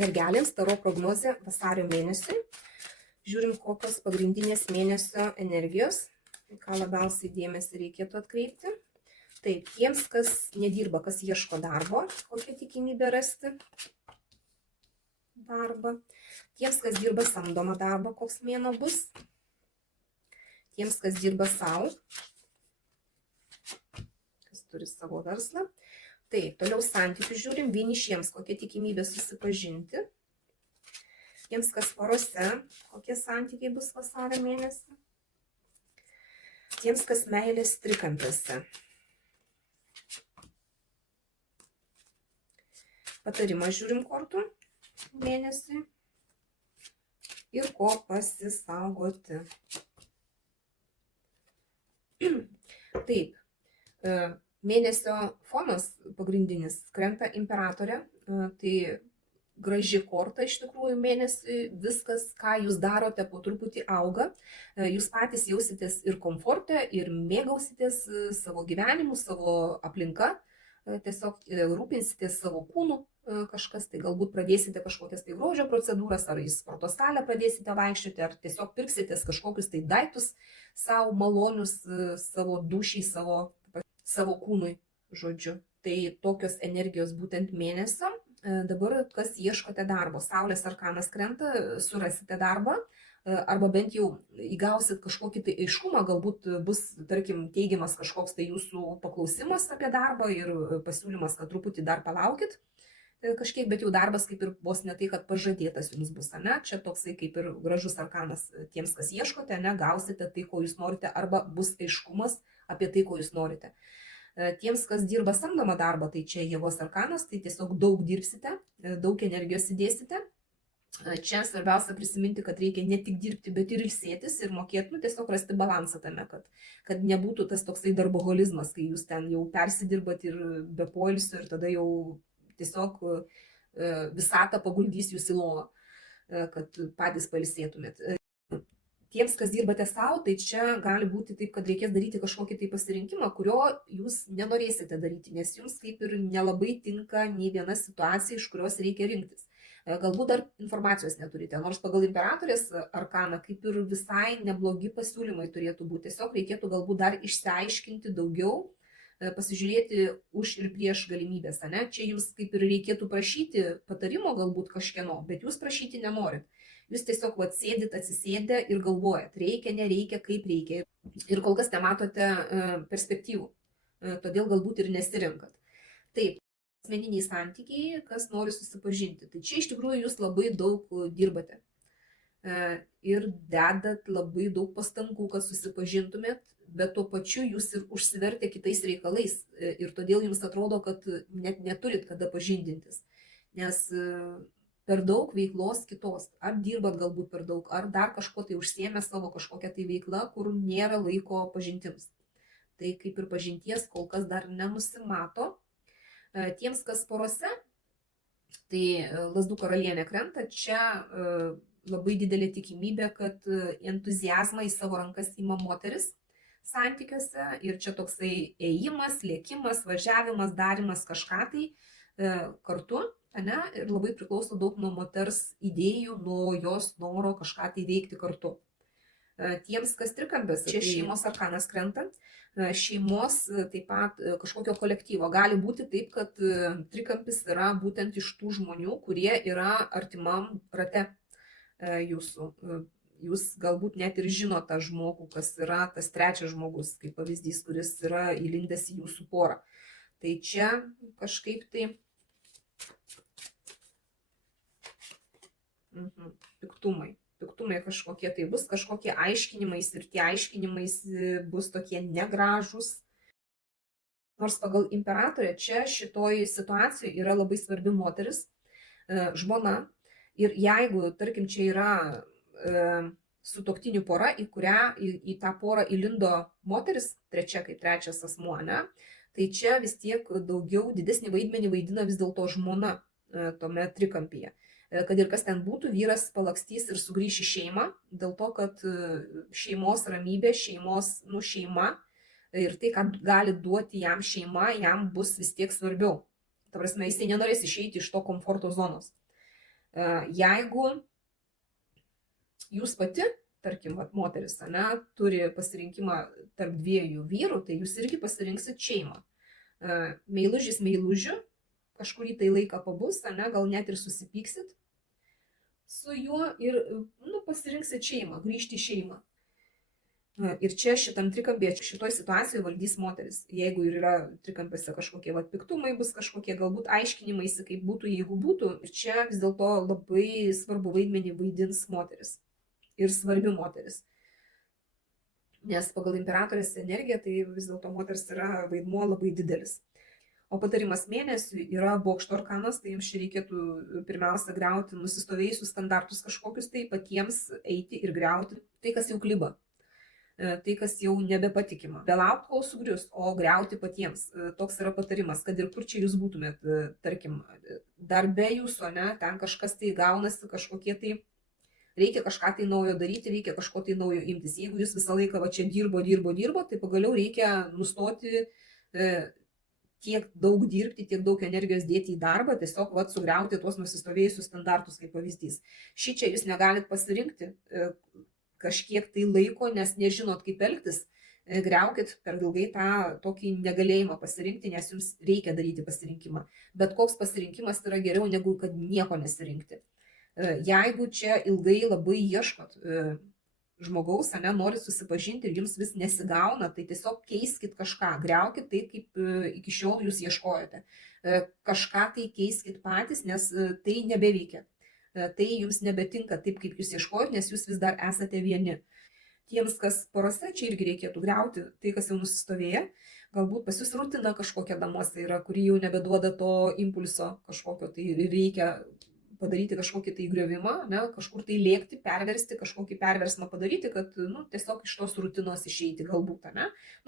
Mergelėms taro prognozė vasario mėnesiui. Žiūrim, kokios pagrindinės mėnesio energijos, ką labiausiai dėmesį reikėtų atkreipti. Taip, tiems, kas nedirba, kas ieško darbo, kokia tikimybė rasti darbą. Tiems, kas dirba samdomą darbą, koks mėnuo bus. Tiems, kas dirba savo, kas turi savo verslą. Taip, toliau santykių žiūrim, vienišiems kokia tikimybė susipažinti. Tiems, kas porose, kokie santykiai bus vasario mėnesį. Tiems, kas meilės trikampiuose. Patarimą žiūrim kortų mėnesį. Ir ko pasisaugoti. Taip, mėnesio fonas pagrindinis krenta imperatorė, tai graži korta iš tikrųjų mėnesį, viskas, ką jūs darote, po truputį auga, jūs patys jausitės ir komforte, ir mėgausitės savo gyvenimu, savo aplinka, tiesiog rūpinsitės savo kūnu, kažkas, tai galbūt pradėsite kažkokias tai grožio procedūras, ar į sporto salę pradėsite vaikščioti, ar tiesiog pirksitės kažkokius tai daiktus savo malonius, savo dušiai, savo kūnui, žodžiu. Tai tokios energijos būtent mėnesio. Dabar, kas ieškote darbo, Saulės arkanas krenta, surasite darbą, arba bent jau įgausit kažkokį tai aiškumą, galbūt bus, tarkim, teigiamas kažkoks tai jūsų paklausimas apie darbą ir pasiūlymas, kad truputį dar palaukit kažkiek, bet jau darbas kaip ir vos ne tai, kad pažadėtas jums bus, ne? Čia toksai kaip ir gražus arkanas tiems, kas ieškote, ne? Gausite tai, ko jūs norite, arba bus aiškumas apie tai, ko jūs norite. Tiems, kas dirba samdomą darbą, tai čia jėgos arkanas, tai tiesiog daug dirbsite, daug energijos įdėsite. Čia svarbiausia prisiminti, kad reikia ne tik dirbti, bet ir ilsėtis ir mokėti, tiesiog rasti balansą tame, kad nebūtų tas toksai darboholizmas, kai jūs ten jau persidirbat ir be poilsio ir tada jau tiesiog visatą paguldys jūs į lovą, kad patys pailsėtumėt. Tiems, kas dirbate savo, tai čia gali būti taip, kad reikės daryti kažkokį tai pasirinkimą, kurio jūs nenorėsite daryti, nes jums kaip ir nelabai tinka nei viena situacija, iš kurios reikia rinktis. Galbūt dar informacijos neturite, nors pagal imperatorės arkaną kaip ir visai neblogi pasiūlymai turėtų būti. Tiesiog reikėtų galbūt dar išsiaiškinti daugiau, pasižiūrėti už ir prieš galimybės, ne? Čia jums kaip ir reikėtų prašyti patarimo galbūt kažkieno, bet jūs prašyti nenorit. Jūs tiesiog sėdit, atsisėdę ir galvojat, reikia, nereikia, kaip reikia. Ir kol kas nematote perspektyvų, todėl galbūt ir nesirinkat. Taip, asmeniniai santykiai, kas nori susipažinti. Tai čia iš tikrųjų jūs labai daug dirbate. Ir dedat labai daug pastangų, kad susipažintumėt, bet tuo pačiu jūs ir užsivertė kitais reikalais ir todėl jums atrodo, kad net neturit kada pažindintis, nes per daug veiklos kitos, ar dirbat galbūt per daug, ar dar kažko tai užsiėmė savo kažkokią tai veiklą, kur nėra laiko pažintims. Tai kaip ir pažinties kol kas dar nenusimato. Tiems, kas porose, tai Lazdų karalienė krenta, čia labai didelė tikimybė, kad entuziazmą į savo rankas ima moteris santykiuose ir čia toksai ėjimas, lėkimas, važiavimas, darimas kažką tai kartu, ne? Ir labai priklauso daug nuo moters idėjų, nuo jos noro kažką tai veikti kartu. Tiems, kas trikampis, čia šeimos arkanas krenta, šeimos taip pat kažkokio kolektyvo. Gali būti taip, kad trikampis yra būtent iš tų žmonių, kurie yra artimam rate jūsų. Jūs galbūt net ir žino tą žmogų, kas yra tas trečias žmogus, kaip pavyzdys, kuris yra įlindęs į jūsų porą. Tai čia kažkaip tai piktumai kažkokie tai bus, kažkokie aiškinimais ir tie aiškinimais bus tokie negražus. Nors pagal imperatorę čia šitoj situacijoje yra labai svarbi moteris, žmona, ir jeigu, tarkim, čia yra sutuoktinių pora, į tą porą įlindo moteris, kaip trečias asmuo, ne? Tai čia vis tiek daugiau didesnį vaidmenį vaidina vis dėlto žmona tome trikampyje. Kad ir kas ten būtų, vyras palakstys ir sugrįš į šeimą, dėl to, kad šeimos ramybė, šeima ir tai, ką gali duoti jam šeima, jam bus vis tiek svarbiau. Ta prasme, jisai nenorės išeiti iš to komforto zonos. Jeigu jūs pati, tarkim, moteris, turi pasirinkimą tarp dviejų vyrų, tai jūs irgi pasirinksit šeimą. Meilužis meilužiu, kažkurį tai laiką pabus, gal net ir susipyksit su juo ir pasirinksit šeimą, grįžti į šeimą. Ir čia šitam trikampyje, šitoj situacijoje valdys moteris. Jeigu ir yra trikampiuose kažkokie piktumai, bus kažkokie galbūt aiškinimaisi, kaip būtų, jeigu būtų, ir čia vis dėlto labai svarbu vaidmenį vaidins moteris. Ir svarbi moteris. Nes pagal imperatorės energiją, tai vis dėlto moters yra vaidmuo labai didelis. O patarimas mėnesiui yra bokšto arkanas, tai jums čia reikėtų pirmiausia griauti nusistovėjusius standartus kažkokius, tai patiems eiti ir griauti tai, kas jau kliba, tai, kas jau nebepatikima. Belauk, kol sugrius, o griauti patiems. Toks yra patarimas, kad ir kur čia jūs būtumėt, tarkim, darbe jūsų, ten kažkas tai gaunasi, kažkokie tai, reikia kažką tai naujo daryti, reikia kažko tai naujo imtis. Jeigu jūs visą laiką čia dirbo, tai pagaliau reikia nustoti tiek daug dirbti, tiek daug energijos dėti į darbą, tiesiog sugriauti tuos nusistovėjusius standartus kaip pavyzdys. Šičia jūs negalit pasirinkti kažkiek tai laiko, nes nežinot kaip elgtis, griaukit per ilgai tą tokį negalėjimą pasirinkti, nes jums reikia daryti pasirinkimą. Bet koks pasirinkimas yra geriau negu kad nieko nesirinkti. Jeigu čia ilgai labai ieškot žmogaus, norit susipažinti ir jums vis nesigauna, tai tiesiog keiskit kažką, griaukit tai, kaip iki šiol jūs ieškojote. Kažką tai keiskit patys, nes tai nebeveikia. Tai jums nebetinka taip, kaip jūs ieškojot, nes jūs vis dar esate vieni. Tiems, kas porose, čia irgi reikėtų griauti tai, kas jau nusistovėję. Galbūt pas jūs rutina kažkokia namuose yra, kuri jau nebeduoda to impulso kažkokio, tai reikia padaryti kažkokį tai griovimą, kažkur tai lėkti, perversti, kažkokį perversmą padaryti, kad tiesiog iš tos rutinos išeiti galbūt,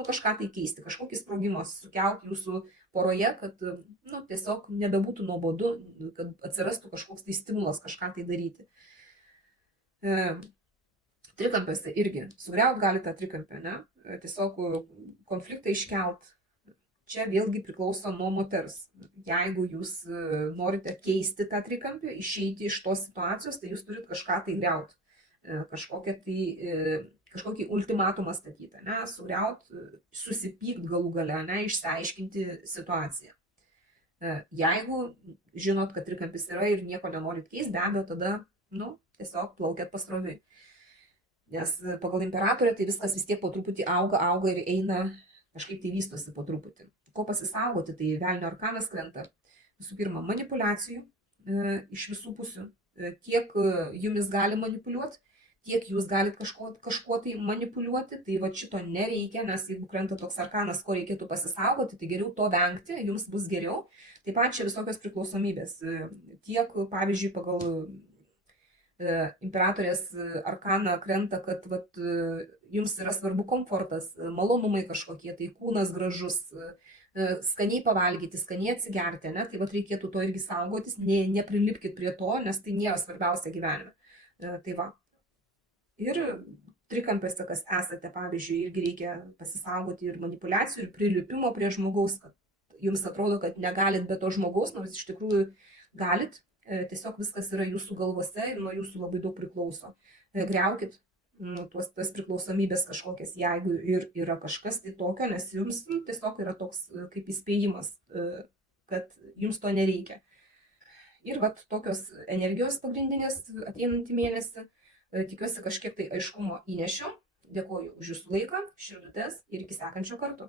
kažką tai keisti, kažkokį sprogimą sukelti jūsų poroje, kad tiesiog nebebūtų nuobodu, kad atsirastų kažkoks tai stimulas kažką tai daryti. Trikampiuose irgi sugriaut gali tą trikampį, tiesiog konfliktą iškelt. Čia vėlgi priklauso nuo moters. Jeigu jūs norite keisti tą trikampį, išeiti iš tos situacijos, tai jūs turit kažką tai griauti. Kažkokį ultimatumą statyti, sugriaut, susipykt galų gale, išsiaiškinti situaciją. Jeigu žinot, kad trikampis yra ir nieko nenorit keisti, be abejo, tada, tiesiog plaukiat pasroviui. Nes pagal imperatorę tai viskas vis tiek po truputį auga ir eina, kažkaip tai vystosi po truputį. Ko pasisaugoti, tai velnio arkanas krenta. Visų pirma, manipulacijų iš visų pusių. Tiek jumis gali manipuliuoti, tiek jūs galite kažkuo tai manipuliuoti, tai šito nereikia, nes jeigu krenta toks arkanas, ko reikėtų pasisaugoti, tai geriau to vengti, jums bus geriau. Taip pat čia visokios priklausomybės. Tiek, pavyzdžiui, pagal imperatorės arkaną krenta, kad jums yra svarbu komfortas, malonumai kažkokie, tai kūnas gražus, skaniai pavalgyti, skaniai atsigerti, tai reikėtų to irgi saugotis, neprilipkit prie to, nes tai nėra svarbiausia gyvenime. Tai va. Ir trikampiuose, kas esate, pavyzdžiui, irgi reikia pasisaugoti ir manipulacijų, ir prilipimo prie žmogaus, kad jums atrodo, kad negalit be to žmogaus, nors iš tikrųjų galit. Tiesiog viskas yra jūsų galvose ir nuo jūsų labai daug priklauso. Griaukit tas priklausomybės kažkokias, jeigu ir yra kažkas tai tokio, nes jums tiesiog yra toks kaip įspėjimas, kad jums to nereikia. Ir tokios energijos pagrindinės ateinantį mėnesį. Tikiuosi kažkiek tai aiškumo įnešiau. Dėkoju už jūsų laiką, širdutes ir iki sekančio karto.